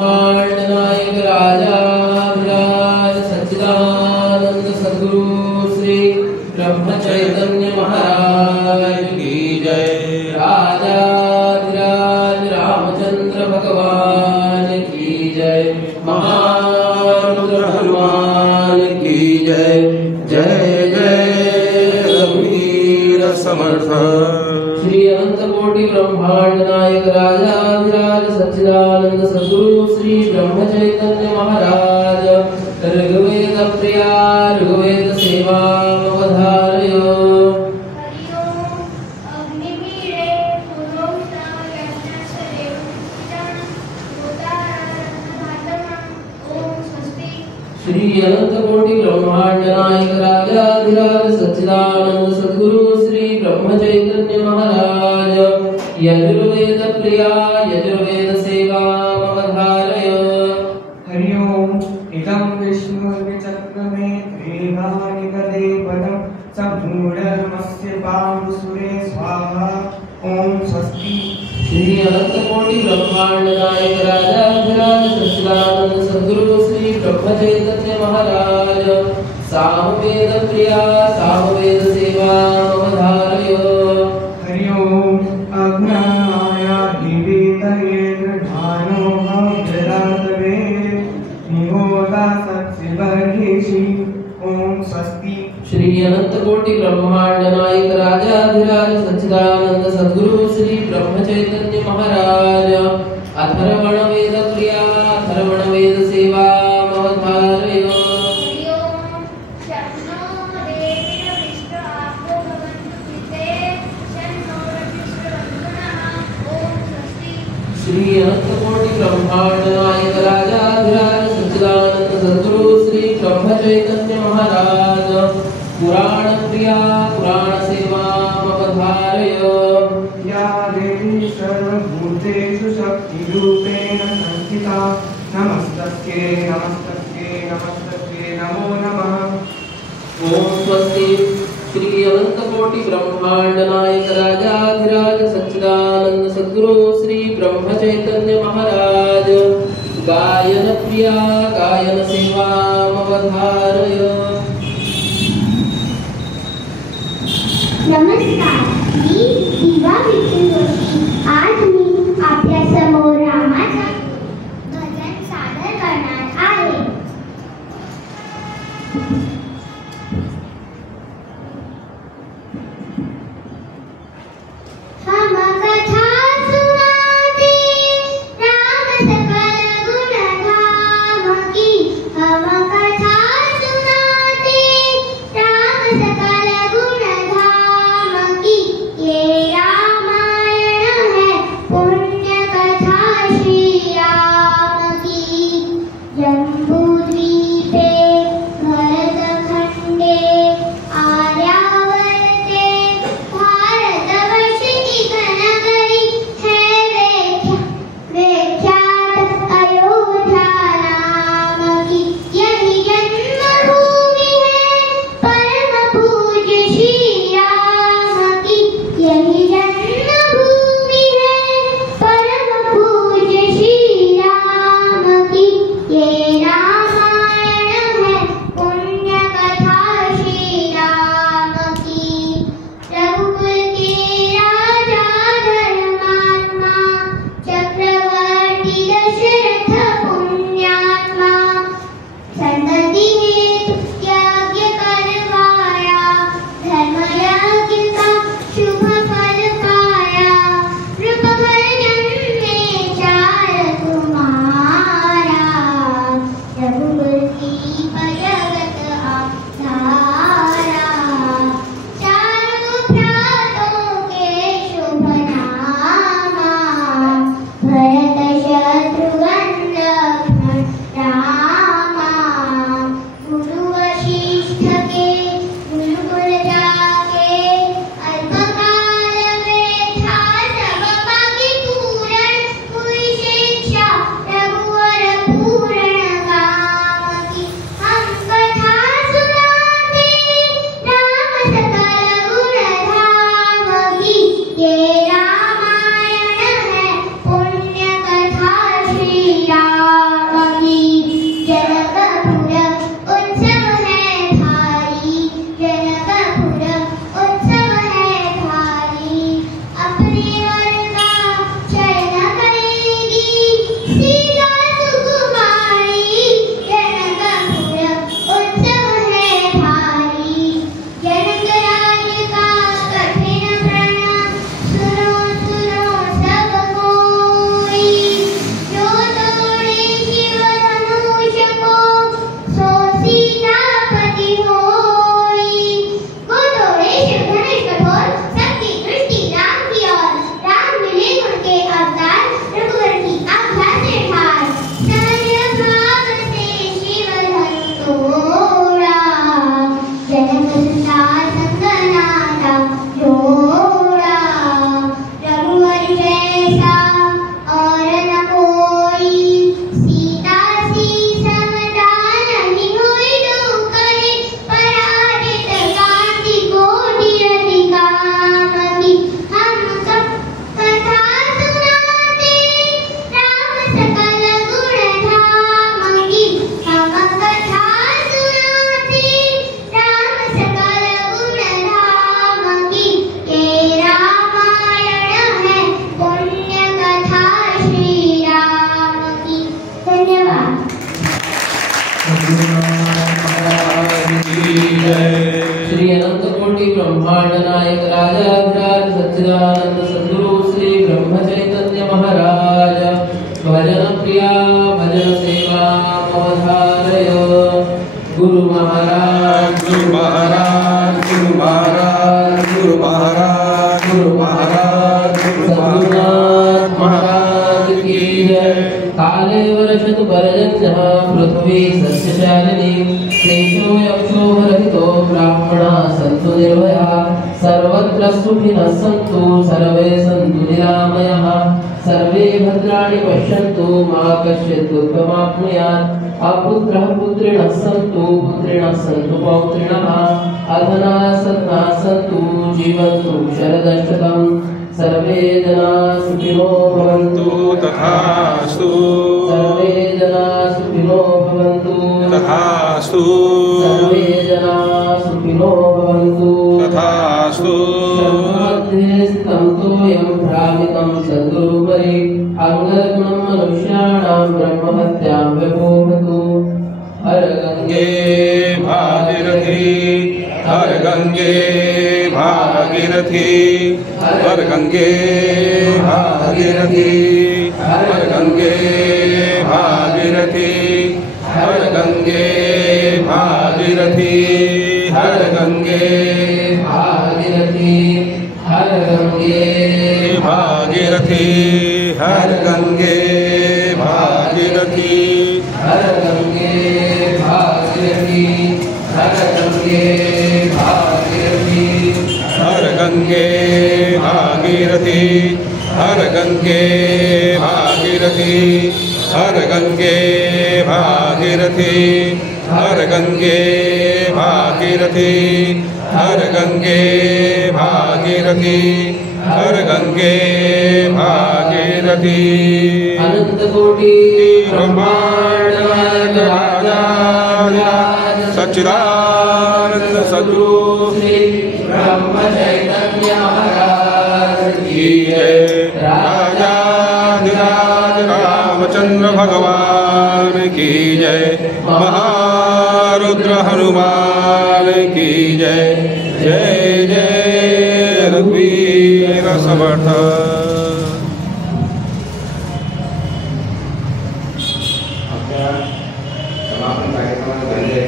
नायक राजा विराज सच्चिदानंद सद्गुरु श्री ब्रह्म चैतन्य महाराज की जय। राजा विराज रामचंद्र भगवान की जय। महारुद्र हनुमान की जय। जय जय रघुवीर समर्थ। श्री अनंत कोटि ब्रह्मांड नायक राजा विराज सच्चिदानंद सद्गुरु श्री ब्रह्म चैतन्य महाराज। ऋग्वेद प्रिया ऋग्वेद सेवा अवधारय। श्री अनंत कोटि ब्रह्मांड नायक राजा विराज सच्चिदानंद सद्गुरु श्री ब्रह्म चैतन्य महाराज। यजुर्वेद प्रिया यजुर्वेद सेवा अवधारय। हरि ओम। इदं विष्णुर्विचक्रमे त्रिभानिकले पदं सम्मूढमस्य पांसुरे स्वाहा। ओम स्वस्ति। श्री अनंत कोटि ब्रह्मांड नायक राजा विराज सच्चिदानंद सद्गुरु श्री ब्रह्म चैतन्य महाराज। सामवेद प्रिया सामवेद सेवा अवधारय। हरि ओम। अग्नाया दिवेतये दृढानो भद्रातवे निहोदा सत्सिवर्हिषि। ओम स्वस्ति। श्री अनंत कोटि ब्रह्मांड नायक राजा विराज सच्चिदानंद सद्गुरु श्री ब्रह्म चैतन्य महाराज। अथर्वण वेद प्रिया अथर्वण वेद सेवा अवधारय। श्री अनंत कोटि ब्रह्मांड नायक राजा विराज सच्चिदानंद सद्गुरु श्री ब्रह्म चैतन्य महाराज। पुराण प्रिया पुराण सेवा अवधारय। या देवी सर्वभूतेषु शक्तिरूपेण संस्थिता नमस्तस्यै नमस्तस्यै नमस्तस्यै नमो नमः। ओम स्वस्ति। श्री अनंत कोटि ब्रह्मांड नायक राजा विराज सच्चिदानंद सद्गुरु श्री ब्रह्म चैतन्य महाराज। गायन प्रिया गायन सेवा अवधारय। नमस्कार, मी दिवा विठ्ठल जोशी। आज मी आपल्या समोर रामाचा भजन सादर करणार आहे। हम कथा सुनाते राम सकल गुण धाम की। हम कथा सुनाते राम सकल गुण धाम की। ये रामायण श्री अनंत कोटि ब्रह्मांड नायक राजाधिराज सच्चिदानंद सद्गुरु श्री ब्रह्म चैतन्य महाराज भजन प्रिया भजन सेवा अवधारय गुरु महाराज गुरु महाराज गुरु महाराज गुरु महाराज गुरु महाराज गुरु सद्गुरुनाथ महाराज की जय। काले वर्षतु पर्जन्यः पृथ्वी सस्यशालिनी तेजो यक्षो रहितो ब्राह्मणाः सन्तु निर्भयाः सर्वत्र सुखिनः सन्तु सर्वे सन्तु निरामयाः सर्वे भद्राणि पश्यन्तु मा कश्चित् दुःखमाप्नुयात् अपुत्रः पुत्रिणः सन्तु पुत्रिणः सन्तु पौत्रिणः अधनाः सन्ताः सन्तु जीवन्तु शरदशतं सर्वे जनाः सुखिनो भवन्तु तथास्तु सर्वे जनाः सुखिनो भवन्तु तथास्तु सर्वे जनाः सुखिनो भवन्तु तथास्तु मध्ये स्थितं तोयं भ्रामितं सद्गुरुपरि अङ्गरत्नं मनुष्याणां ब्रह्महत्यां व्यपोहतु हर गङ्गे भागीरथी हर गंगे भागीरथी हर गंगे भागीरथी हर गंगे भागीरथी हर गंगे भागीरथी हर गंगे भागीरथी हर गंगे भागीरथी हर गंगे भागीरथी हर गंगे भागीरथी हर गंगे भागीरथी हर गंगे भागीरथी हर गंगे भागीरथी हर गंगे भागीरथी हर गंगे भागीरथी हर गंगे भागीरथी हर गंगे भागीरथी अनंत कोटि ब्रह्मांड नायक राजाधिराज सच्चिदानंद सद्गुरु श्री ब्रह्म चैतन्य महाराज की जय। राजाधिराज रामचंद्र भगवान की जय। महारुद्र हनुमान की जय। जय जय रघुवीर समर्थ। समापन कार्यक्रमाला झाले